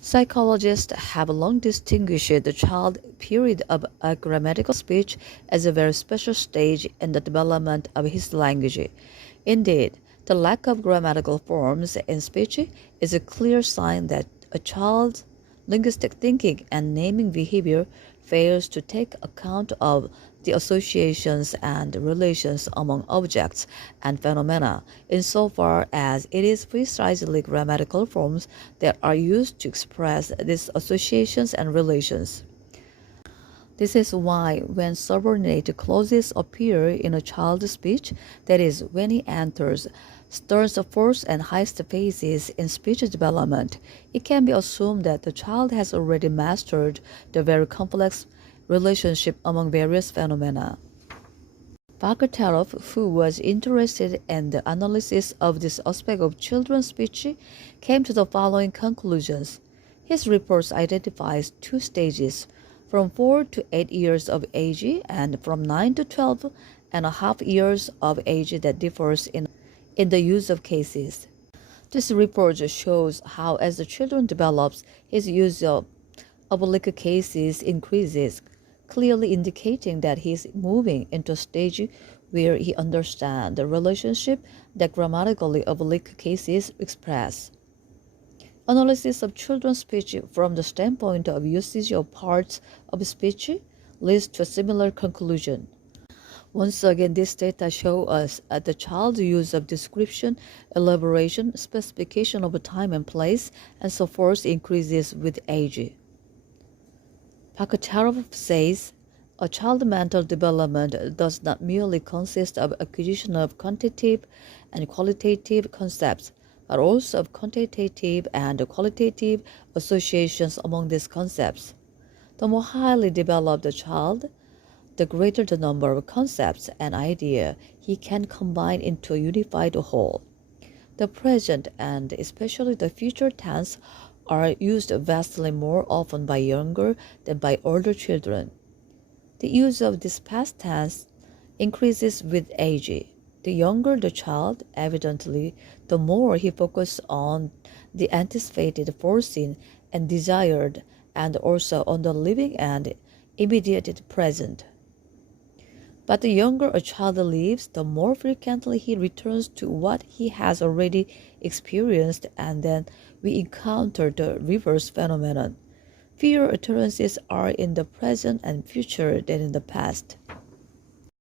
Psychologists have long distinguished the child period of a grammatical speech as a very special stage in the development of his language. Indeed, the lack of grammatical forms in speech is a clear sign that a child's linguistic thinking and naming behavior fails to take account of the associations and relations among objects and phenomena, insofar as it is precisely grammatical forms that are used to express these associations and relations. This is why when subordinate clauses appear in a child's speech, that is, when he enters, stirs the first and highest phases in speech development, it can be assumed that the child has already mastered the very complex relationship among various phenomena. Vygotsky, who was interested in the analysis of this aspect of children's speech, came to the following conclusions. His report identifies two stages, from 4 to 8 years of age and from 9 to 12.5 years of age that differs in the use of cases. This report shows how as the children develops, his use of oblique cases increases, clearly indicating that he is moving into a stage where he understands the relationship that grammatically oblique cases express. Analysis of children's speech from the standpoint of usage of parts of speech leads to a similar conclusion. Once again, this data show us that the child's use of description, elaboration, specification of time and place, and so forth increases with age. Vygotsky says, a child's mental development does not merely consist of acquisition of quantitative and qualitative concepts, but also of quantitative and qualitative associations among these concepts. The more highly developed the child, the greater the number of concepts and ideas he can combine into a unified whole. The present and especially the future tense are used vastly more often by younger than by older children. The use of this past tense increases with age. The younger the child, evidently, the more he focuses on the anticipated, foreseen, and desired, and also on the living and immediate present. But the younger a child lives, the more frequently he returns to what he has already experienced, and then we encounter the reverse phenomenon. Fewer utterances are in the present and future than in the past.